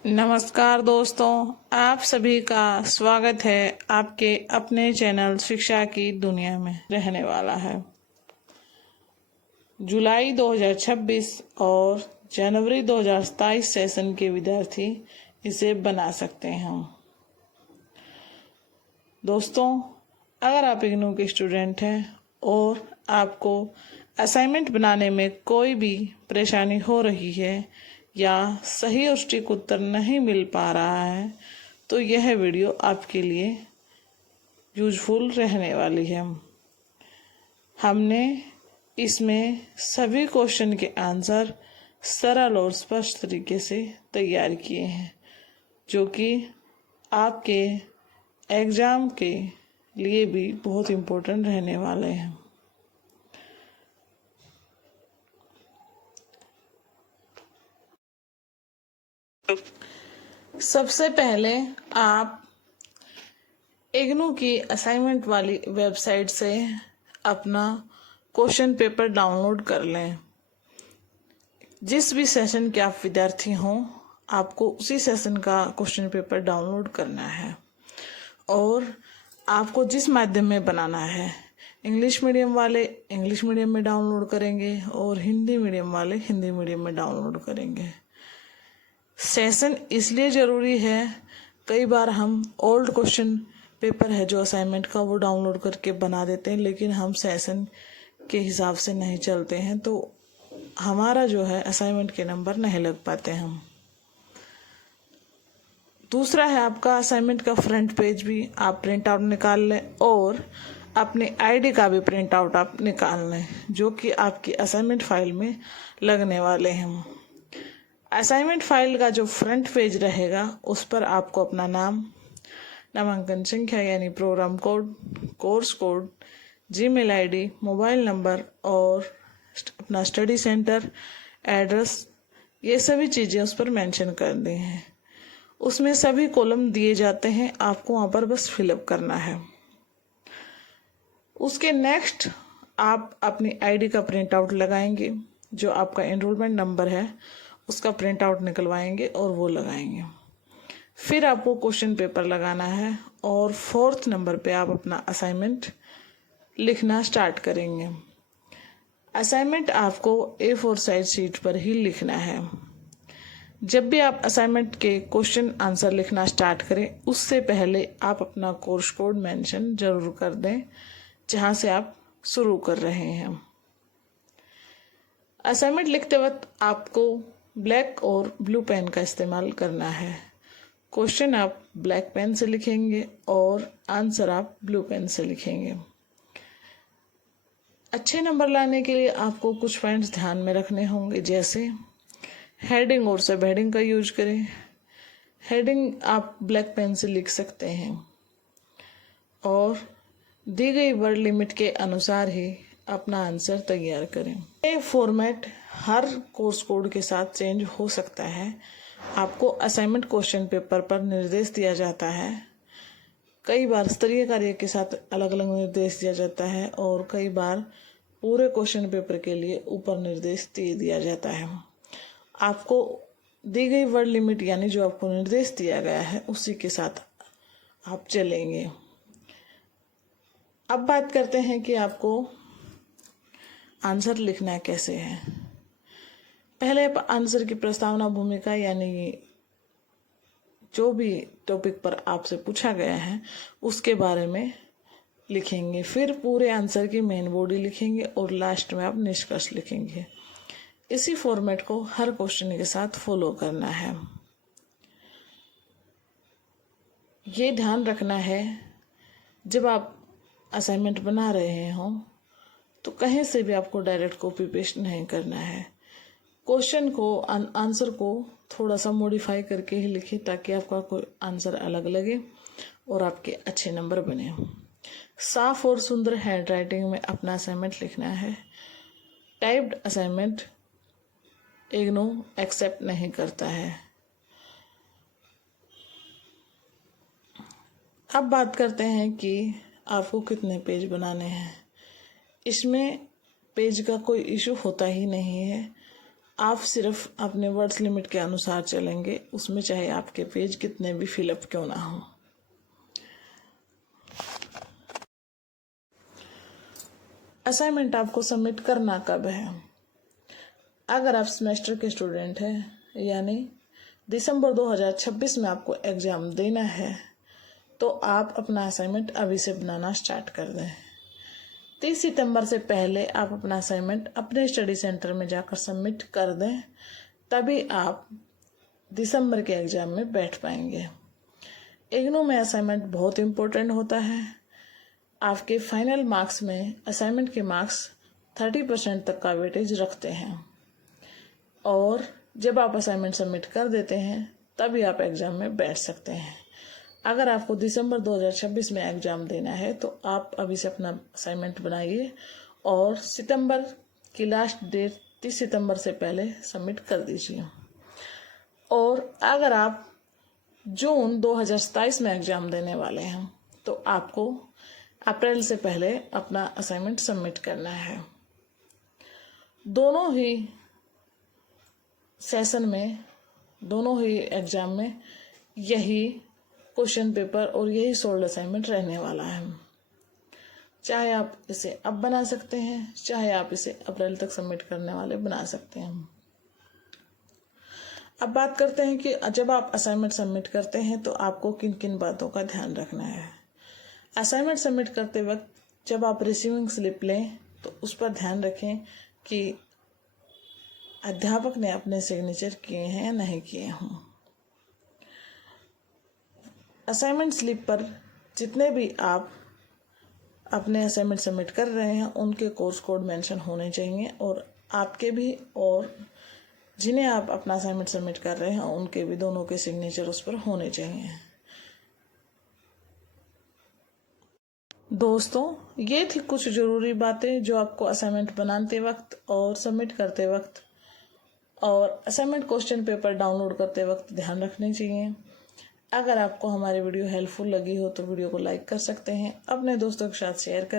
नमस्कार दोस्तों, आप सभी का स्वागत है आपके अपने चैनल शिक्षा की दुनिया में। रहने वाला है जुलाई 2026 और जनवरी 2027 सेशन के विद्यार्थी इसे बना सकते हैं। दोस्तों, अगर आप इग्नू के स्टूडेंट हैं और आपको असाइनमेंट बनाने में कोई भी परेशानी हो रही है या सही और सटीक उत्तर नहीं मिल पा रहा है तो यह वीडियो आपके लिए यूजफुल रहने वाली है। हमने इसमें सभी क्वेश्चन के आंसर सरल और स्पष्ट तरीके से तैयार किए हैं, जो कि आपके एग्ज़ाम के लिए भी बहुत इम्पोर्टेंट रहने वाले हैं। सबसे पहले आप इग्नू की असाइनमेंट वाली वेबसाइट से अपना क्वेश्चन पेपर डाउनलोड कर लें। जिस भी सेशन के आप विद्यार्थी हों, आपको उसी सेशन का क्वेश्चन पेपर डाउनलोड करना है और आपको जिस माध्यम में बनाना है, इंग्लिश मीडियम वाले इंग्लिश मीडियम में डाउनलोड करेंगे और हिंदी मीडियम वाले हिंदी मीडियम में डाउनलोड करेंगे। सेशन इसलिए ज़रूरी है, कई बार हम ओल्ड क्वेश्चन पेपर है जो असाइनमेंट का वो डाउनलोड करके बना देते हैं, लेकिन हम सेशन के हिसाब से नहीं चलते हैं तो हमारा जो है असाइनमेंट के नंबर नहीं लग पाते हम। दूसरा है आपका असाइनमेंट का फ्रंट पेज भी आप प्रिंट आउट निकाल लें और अपने आईडी का भी प्रिंट आउट आप निकाल लें, जो कि आपकी असाइनमेंट फाइल में लगने वाले हैं। असाइनमेंट फाइल का जो फ्रंट पेज रहेगा उस पर आपको अपना नाम, नामांकन संख्या यानी program code, course code, Gmail ID, mobile number और अपना स्टडी सेंटर एड्रेस, ये सभी चीज़ें उस पर मेंशन कर दी हैं। उसमें सभी कॉलम दिए जाते हैं, आपको वहाँ पर बस फिलअप करना है। उसके नेक्स्ट आप अपनी आईडी का प्रिंट आउट लगाएंगे, जो आपका एनरोलमेंट नंबर है उसका प्रिंट आउट निकलवाएंगे और वो लगाएंगे। फिर आपको क्वेश्चन पेपर लगाना है और 4th नंबर पे आप अपना असाइनमेंट लिखना स्टार्ट करेंगे। असाइनमेंट आपको A4 साइज शीट पर ही लिखना है। जब भी आप असाइनमेंट के क्वेश्चन आंसर लिखना स्टार्ट करें, उससे पहले आप अपना कोर्स कोड मेंशन जरूर कर दें जहां से आप शुरू कर रहे हैं। असाइनमेंट लिखते वक्त आपको ब्लैक और ब्लू पेन का इस्तेमाल करना है। क्वेश्चन आप ब्लैक पेन से लिखेंगे और आंसर आप ब्लू पेन से लिखेंगे। अच्छे नंबर लाने के लिए आपको कुछ पॉइंट्स ध्यान में रखने होंगे, जैसे हेडिंग और सब हेडिंग का यूज करें। हेडिंग आप ब्लैक पेन से लिख सकते हैं और दी गई वर्ड लिमिट के अनुसार ही अपना आंसर तैयार करें। ये फॉर्मेट हर कोर्स कोड के साथ चेंज हो सकता है। आपको असाइनमेंट क्वेश्चन पेपर पर निर्देश दिया जाता है, कई बार स्तरीय कार्य के साथ अलग अलग निर्देश दिया जाता है और कई बार पूरे क्वेश्चन पेपर के लिए ऊपर निर्देश दे दिया जाता है। आपको दी गई वर्ड लिमिट यानी जो आपको निर्देश दिया गया है उसी के साथ आप चलेंगे। अब बात करते हैं कि आपको आंसर लिखना कैसे है। पहले आप आंसर की प्रस्तावना, भूमिका यानी जो भी टॉपिक पर आपसे पूछा गया है उसके बारे में लिखेंगे। फिर पूरे आंसर की मेन बॉडी लिखेंगे और लास्ट में आप निष्कर्ष लिखेंगे। इसी फॉर्मेट को हर क्वेश्चन के साथ फॉलो करना है। ये ध्यान रखना है, जब आप असाइनमेंट बना रहे हों तो कहीं से भी आपको डायरेक्ट कॉपी पेस्ट नहीं करना है। क्वेश्चन को, आंसर को थोड़ा सा मॉडिफाई करके ही लिखें ताकि आपका कोई आंसर अलग लगे और आपके अच्छे नंबर बने। साफ और सुंदर हैंड राइटिंग में अपना असाइनमेंट लिखना है। टाइप्ड असाइनमेंट इग्नू एक्सेप्ट नहीं करता है। अब बात करते हैं कि आपको कितने पेज बनाने हैं। इसमें पेज का कोई इशू होता ही नहीं है। आप सिर्फ अपने वर्ड्स लिमिट के अनुसार चलेंगे, उसमें चाहे आपके पेज कितने भी फिलअप क्यों ना हो। असाइनमेंट आपको सबमिट करना कब है? अगर आप सेमेस्टर के स्टूडेंट हैं यानी दिसंबर 2026 में आपको एग्ज़ाम देना है तो आप अपना असाइनमेंट अभी से बनाना स्टार्ट कर दें। 30 सितंबर से पहले आप अपना असाइनमेंट अपने स्टडी सेंटर में जाकर सबमिट कर दें, तभी आप दिसंबर के एग्ज़ाम में बैठ पाएंगे। इग्नू में असाइनमेंट बहुत इम्पोर्टेंट होता है। आपके फाइनल मार्क्स में असाइनमेंट के मार्क्स 30% तक का वेटेज रखते हैं और जब आप असाइनमेंट सबमिट कर देते हैं तभी आप एग्ज़ाम में बैठ सकते हैं। अगर आपको दिसंबर 2026 में एग्ज़ाम देना है तो आप अभी से अपना असाइनमेंट बनाइए और सितंबर की लास्ट डेट 30 सितंबर से पहले सबमिट कर दीजिए। और अगर आप जून 2027 में एग्ज़ाम देने वाले हैं तो आपको अप्रैल से पहले अपना असाइनमेंट सबमिट करना है। दोनों ही सेशन में, दोनों ही एग्ज़ाम में यही क्वेश्चन पेपर और यही सोल्ड असाइनमेंट रहने वाला है। चाहे आप इसे अब बना सकते हैं, चाहे आप इसे अप्रैल तक सबमिट करने वाले बना सकते हैं। अब बात करते हैं कि जब आप असाइनमेंट सबमिट करते हैं तो आपको किन किन बातों का ध्यान रखना है। असाइनमेंट सबमिट करते वक्त जब आप रिसीविंग स्लिप लें तो उस पर ध्यान रखें कि अध्यापक ने अपने सिग्नेचर किए हैं या नहीं किए हों। असाइनमेंट स्लिप पर जितने भी आप अपने असाइनमेंट सबमिट कर रहे हैं उनके कोर्स कोड मेंशन होने चाहिए और आपके भी और जिन्हें आप अपना असाइनमेंट सबमिट कर रहे हैं उनके भी, दोनों के सिग्नेचर उस पर होने चाहिए। दोस्तों, ये थी कुछ ज़रूरी बातें जो आपको असाइनमेंट बनाते वक्त और सबमिट करते वक्त और असाइनमेंट क्वेश्चन पेपर डाउनलोड करते वक्त ध्यान रखनी चाहिए। अगर आपको हमारी वीडियो हेल्पफुल लगी हो तो वीडियो को लाइक कर सकते हैं, अपने दोस्तों के साथ शेयर कर